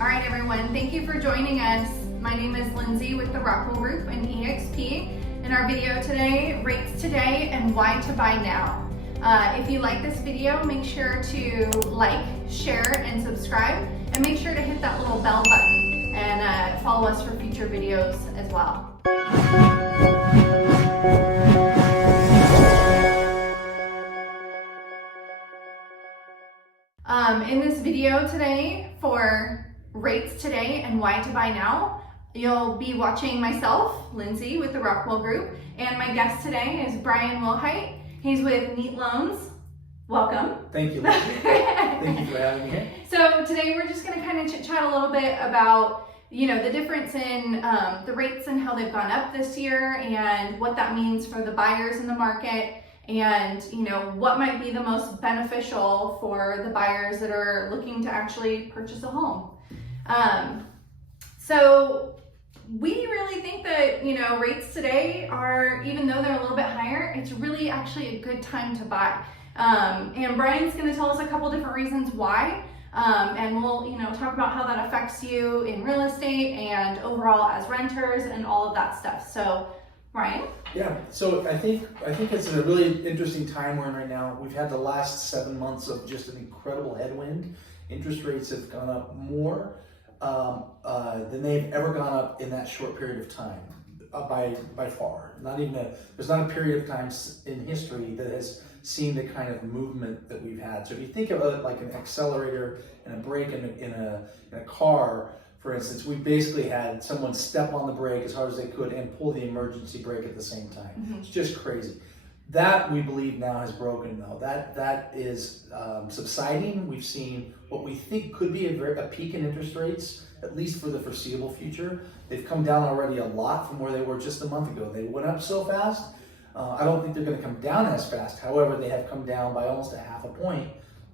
All right, everyone, thank you for joining us. My name is Lindsay with the Rockwell Group and EXP. In our video today, rates today and why to buy now. If you like this video, make sure to like, share, and subscribe, and make sure to hit that little bell button and follow us for future videos as well. In this video today for rates today and why to buy now, you'll be watching myself, Lindsay, with the Rockwell Group, and my guest today is Brian Wilhite. He's with Neat Loans. Welcome. Thank you, Lindsay. Thank you for having me here. So today we're just going to kind of chit chat a little bit about, the difference in the rates and how they've gone up this year and what that means for the buyers in the market. And what might be the most beneficial for the buyers that are looking to actually purchase a home. So we really think that rates today are, even though they're a little bit higher, it's really actually a good time to buy. And Brian's going to tell us a couple different reasons why, and we'll talk about how that affects you in real estate and overall as renters and all of that stuff. So Brian? Yeah, so I think it's a really interesting time we're in right now. We've had the last 7 months of just an incredible headwind. Interest rates have gone up more than they've ever gone up in that short period of time, by far. There's not a period of time in history that has seen the kind of movement that we've had. So if you think of it like an accelerator and a brake in a car, for instance, we basically had someone step on the brake as hard as they could and pull the emergency brake at the same time. Mm-hmm. It's just crazy. That, we believe, now has broken, though. That is subsiding. We've seen what we think could be a peak in interest rates, at least for the foreseeable future. They've come down already a lot from where they were just a month ago. They went up so fast. I don't think they're going to come down as fast. However, they have come down by almost a half a point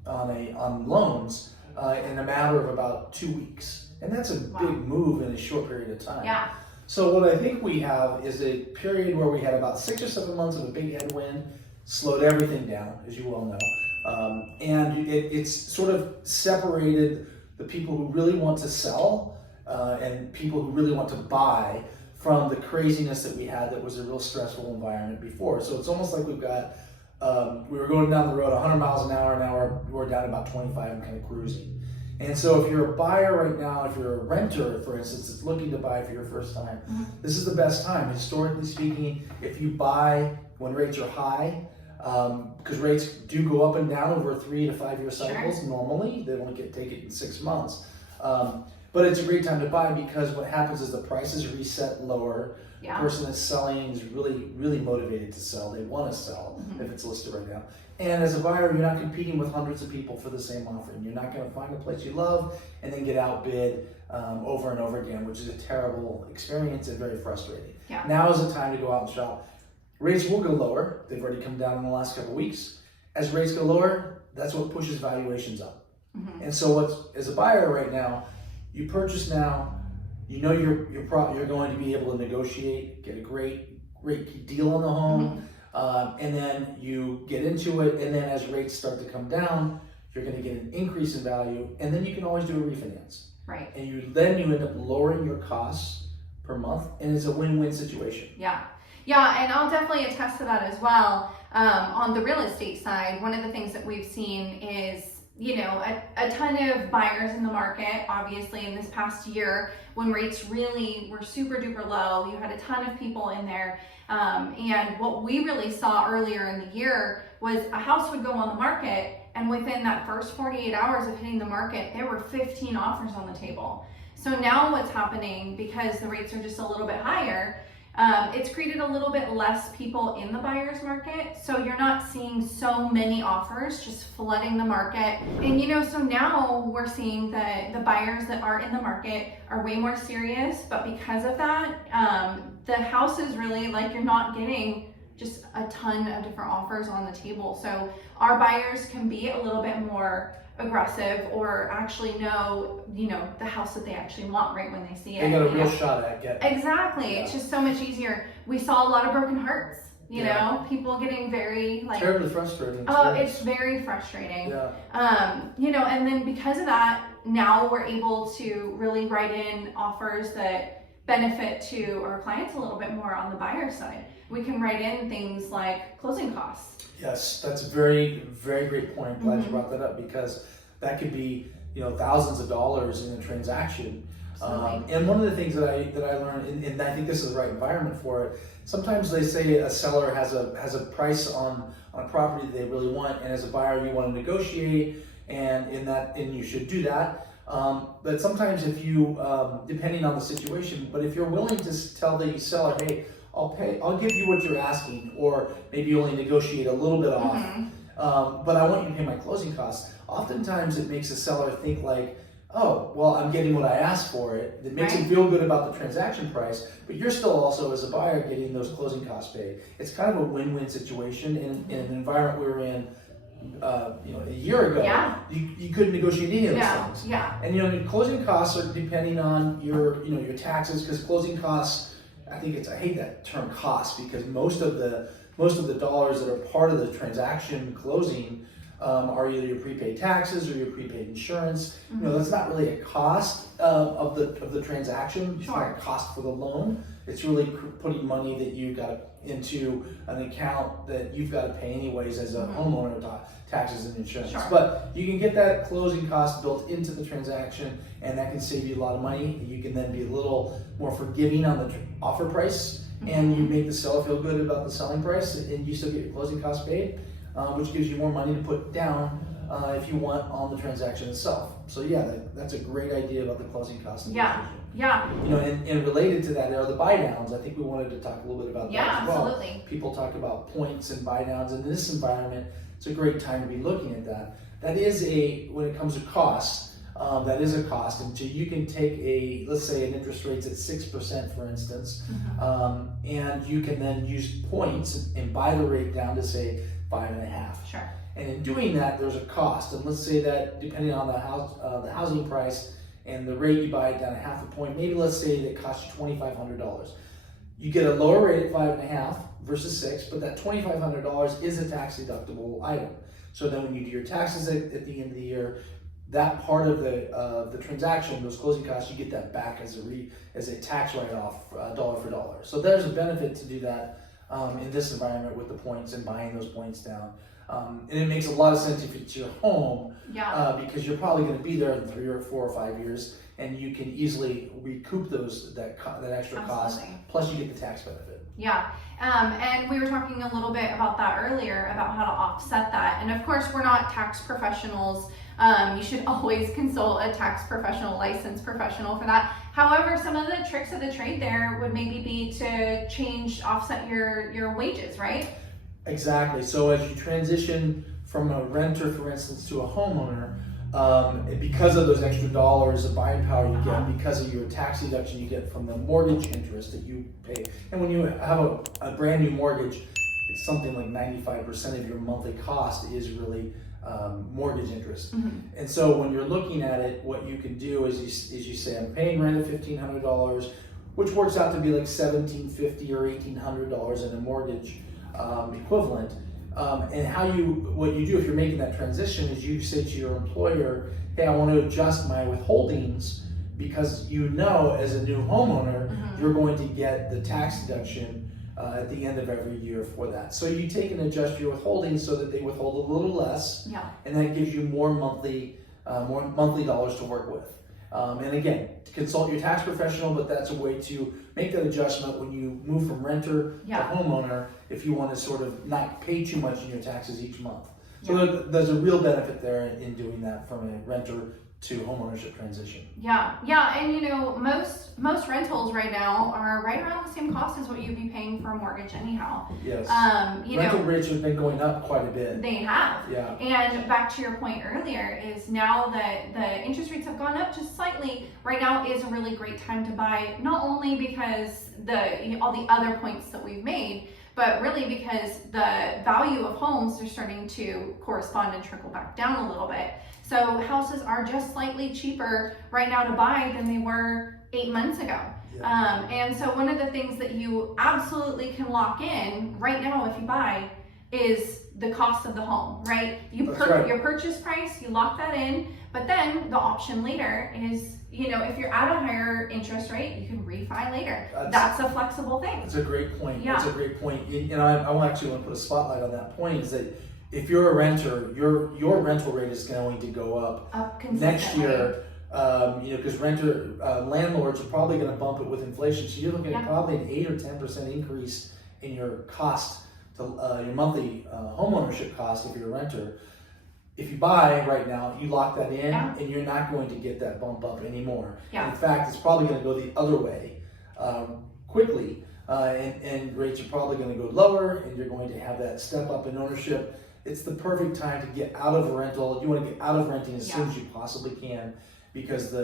on loans in a matter of about 2 weeks. And that's a big move in a short period of time. Yeah. So what I think we have is a period where we had about 6 or 7 months of a big headwind, slowed everything down, as you well know. And it's sort of separated the people who really want to sell and people who really want to buy from the craziness that we had that was a real stressful environment before. So it's almost like we've got, we were going down the road 100 miles an hour, now we're down to about 25 and kind of cruising. And so if you're a buyer right now, if you're a renter, for instance, that's looking to buy for your first time, this is the best time. Historically speaking, if you buy when rates are high, because rates do go up and down over 3 to 5 year cycles normally, they don't take it in 6 months. But it's a great time to buy because what happens is the prices reset lower. The person that's selling is really, really motivated to sell. They want to sell if it's listed right now. And as a buyer, you're not competing with hundreds of people for the same offering. You're not going to find a place you love and then get outbid over and over again, which is a terrible experience and very frustrating. Yeah. Now is the time to go out and shop. Rates will go lower. They've already come down in the last couple of weeks. As rates go lower, that's what pushes valuations up. And so as a buyer right now, you purchase now, you're going to be able to negotiate, get a great deal on the home, and then you get into it, and then as rates start to come down, you're going to get an increase in value, and then you can always do a refinance. Right. And you end up lowering your costs per month, and it's a win-win situation. Yeah, and I'll definitely attest to that as well. On the real estate side, one of the things that we've seen is a ton of buyers in the market, obviously in this past year when rates really were super duper low. You had a ton of people in there. And what we really saw earlier in the year was a house would go on the market, and within that first 48 hours of hitting the market, there were 15 offers on the table. So now what's happening, because the rates are just a little bit higher, it's created a little bit less people in the buyer's market. So you're not seeing so many offers just flooding the market. And so now we're seeing that the buyers that are in the market are way more serious, but because of that, the house is really you're not getting just a ton of different offers on the table. So our buyers can be a little bit more aggressive or actually know, the house that they actually want right when they see it. They got a real shot at getting it. Exactly. Yeah. It's just so much easier. We saw a lot of broken hearts You know, people getting very like terribly frustrating. Oh, it's very frustrating. Yeah. You know, and then because of that, now we're able to really write in offers that benefit to our clients a little bit more on the buyer side. We can write in things like closing costs. Yes, that's a very, very great point. Glad you brought that up, because that could be, you know, thousands of dollars in a transaction. And one of the things that I learned, and I think this is the right environment for it. Sometimes they say a seller has a price on a property that they really want, and as a buyer you want to negotiate, and you should do that. But sometimes if you, depending on the situation, but if you're willing to tell the seller, hey, I'll give you what you're asking, or maybe you only negotiate a little bit off, but I want you to pay my closing costs. Oftentimes it makes the seller think like, oh, well, I'm getting what I asked for it. It makes them feel good about the transaction price, but you're still also, as a buyer, getting those closing costs paid. It's kind of a win-win situation in an environment we were in, you know, a year ago. Yeah. You couldn't negotiate any of those things. Yeah. And you know, closing costs are depending on your taxes, because closing costs, I hate that term cost, because most of the dollars that are part of the transaction closing are either your prepaid taxes or your prepaid insurance. You know, that's not really a cost of the transaction. It's not a cost for the loan. It's really putting money that you got into an account that you've got to pay anyways as a homeowner, taxes and insurance. But you can get that closing cost built into the transaction, and that can save you a lot of money. You can then be a little more forgiving on the offer price, and you make the seller feel good about the selling price, and you still get your closing costs paid, which gives you more money to put down if you want on the transaction itself. So yeah, that's a great idea about the closing costs. Yeah. You know, and related to that are the buy downs. I think we wanted to talk a little bit about that as well. Absolutely. People talk about points and buy downs, and in this environment, it's a great time to be looking at that. That is when it comes to costs, that is a cost. And so you can take let's say an interest rate's at 6%, for instance, and you can then use points and buy the rate down to say 5.5. Sure. And in doing that, there's a cost. And let's say that depending on the housing price and the rate, you buy it down 0.5 point. Maybe let's say that it costs you $2,500. You get a lower rate at 5.5 versus 6, but that $2,500 is a tax deductible item. So then when you do your taxes at the end of the year, that part of the transaction, those closing costs, you get that back as a tax write-off, dollar for dollar. So there's a benefit to do that in this environment with the points and buying those points down. And it makes a lot of sense if it's your home, because you're probably going to be there in 3 or 4 or 5 years, and you can easily recoup that extra cost. Plus, you get the tax benefit. Yeah, and we were talking a little bit about that earlier, about how to offset that. And of course, we're not tax professionals. You should always consult a tax professional, licensed professional for that. However, some of the tricks of the trade there would maybe be to offset your wages, right? Exactly. So as you transition from a renter, for instance, to a homeowner, because of those extra dollars of buying power you get, because of your tax deduction you get from the mortgage interest that you pay, and when you have a brand new mortgage, it's something like 95% of your monthly cost is really mortgage interest. And so when you're looking at it, what you can do is you say, I'm paying rent of $1,500, which works out to be like $1,750 or $1,800 in a mortgage equivalent. And what you do if you're making that transition is you say to your employer, hey, I want to adjust my withholdings, because as a new homeowner, you're going to get the tax deduction at the end of every year for that. So you take and adjust your withholdings so that they withhold a little less, and that gives you more monthly dollars to work with. And again, consult your tax professional, but that's a way to make that adjustment when you move from renter to homeowner, if you want to sort of not pay too much in your taxes each month. So there's a real benefit there in doing that from a renter to homeownership transition. Yeah, and most rentals right now are right around the same cost as what you'd be paying for a mortgage anyhow. Yes. Rental rates have been going up quite a bit. They have. Yeah. And back to your point earlier, is now that the interest rates have gone up just slightly, right now is a really great time to buy, not only because all the other points that we've made, but really because the value of homes are starting to correspond and trickle back down a little bit. So houses are just slightly cheaper right now to buy than they were 8 months ago. And so one of the things that you absolutely can lock in right now if you buy is the cost of the home, right? Your purchase price, you lock that in, but then the option later is, you know, if you're at a higher interest rate, you can refi later. That's a flexible thing. That's a great point. Yeah. That's a great point. And I actually want to put a spotlight on that point, is that if you're a renter, your rental rate is going to go up next year. You know, because landlords are probably going to bump it with inflation. So you're looking at probably an 8 or 10% increase in your cost, to your monthly homeownership cost if you're a renter. If you buy right now, you lock that in, and you're not going to get that bump up anymore. In fact, it's probably going to go the other way quickly, and rates are probably going to go lower, and you're going to have that step up in ownership. It's the perfect time to get out of rental. You want to get out of renting as soon as you possibly can, because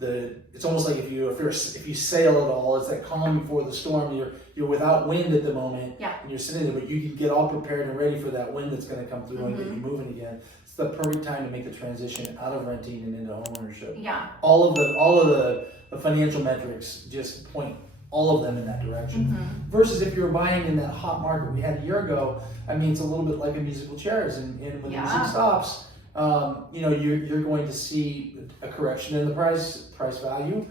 it's almost like if you sail at all, it's that calm before the storm. You're without wind at the moment, and you're sitting there, but you can get all prepared and ready for that wind that's going to come through and get you moving again. It's the perfect time to make the transition out of renting and into homeownership. All of the financial metrics just point all of them in that direction. Versus if you're buying in that hot market we had a year ago, I mean, it's a little bit like a musical chairs, and when the music stops, you know, you're going to see a correction in the price value.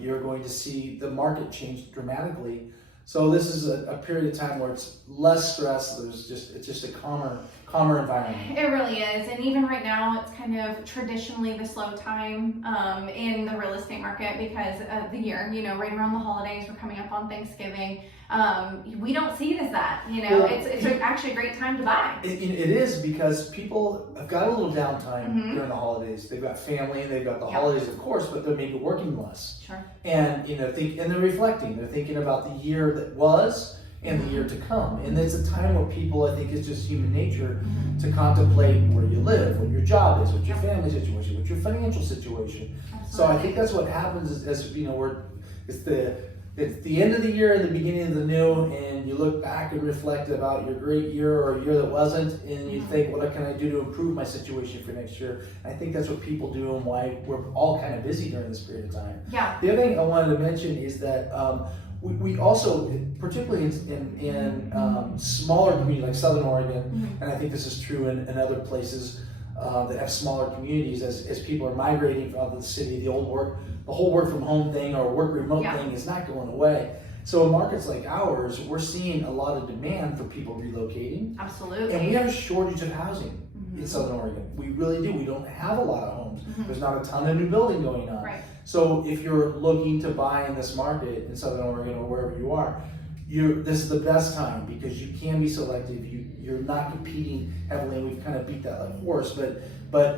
You're going to see the market change dramatically. So this is a period of time where it's less stress. It's just a calmer environment. It really is, and even right now, it's kind of traditionally the slow time in the real estate market because of the year. You know, right around the holidays, we're coming up on Thanksgiving. We don't see it as that. You know, it's actually a great time to buy. It is, because people have got a little downtime during the holidays. They've got family, they've got the holidays, of course, but they're maybe working less. And you know, and they're reflecting. They're thinking about the year that was and the year to come. And it's a time where people, I think, it's just human nature to contemplate where you live, what your job is, what your family situation, what your financial situation. So I think that's what happens as you know, it's the end of the year and the beginning of the new, and you look back and reflect about your great year or a year that wasn't, and you think, what can I do to improve my situation for next year? I think that's what people do, and why we're all kind of busy during this period of time. The other thing I wanted to mention is that we also, particularly in smaller communities like Southern Oregon, and I think this is true in other places that have smaller communities, as people are migrating out of the city, the whole work from home thing or work remote thing is not going away. So in markets like ours, we're seeing a lot of demand for people relocating. Absolutely. And we have a shortage of housing in Southern Oregon. We really do. We don't have a lot of homes. There's not a ton of new building going on. So if you're looking to buy in this market in Southern Oregon or wherever you are, this is the best time, because you can be selective. You're not competing heavily, and we've kind of beat that like horse. But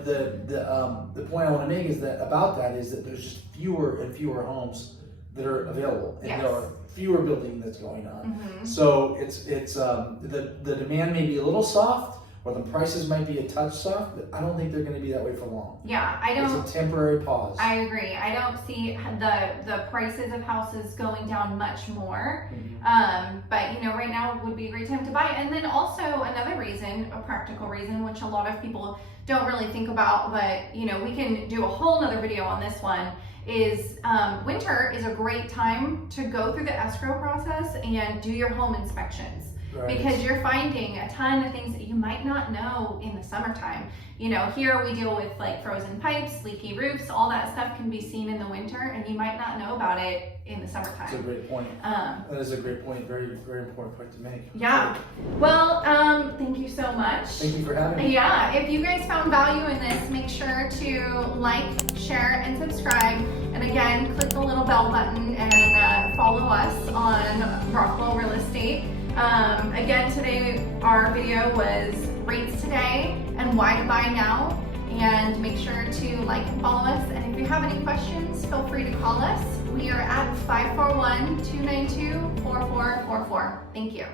the point I want to make is that there's just fewer and fewer homes that are available, and there are fewer building that's going on. So it's the demand may be a little soft, or the prices might be a touch soft, but I don't think they're going to be that way for long. It's a temporary pause. I agree. I don't see the prices of houses going down much more. But you know, right now would be a great time to buy. And then also another reason, a practical reason, which a lot of people don't really think about, but you know, we can do a whole nother video on this one, is winter is a great time to go through the escrow process and do your home inspections. Because you're finding a ton of things that you might not know in the summertime. You know, here we deal with like frozen pipes, leaky roofs, all that stuff can be seen in the winter, and you might not know about it in the summertime. That's a great point. That is a great point. Very, very important point to make. Well, thank you so much. Thank you for having me. If you guys found value in this, make sure to like, share, and subscribe. And again, click the little bell button and follow us on Rockwell Real Estate. Again, today our video was rates today and why to buy now. And make sure to like and follow us. And if you have any questions, feel free to call us. We are at 541-292-4444. Thank you.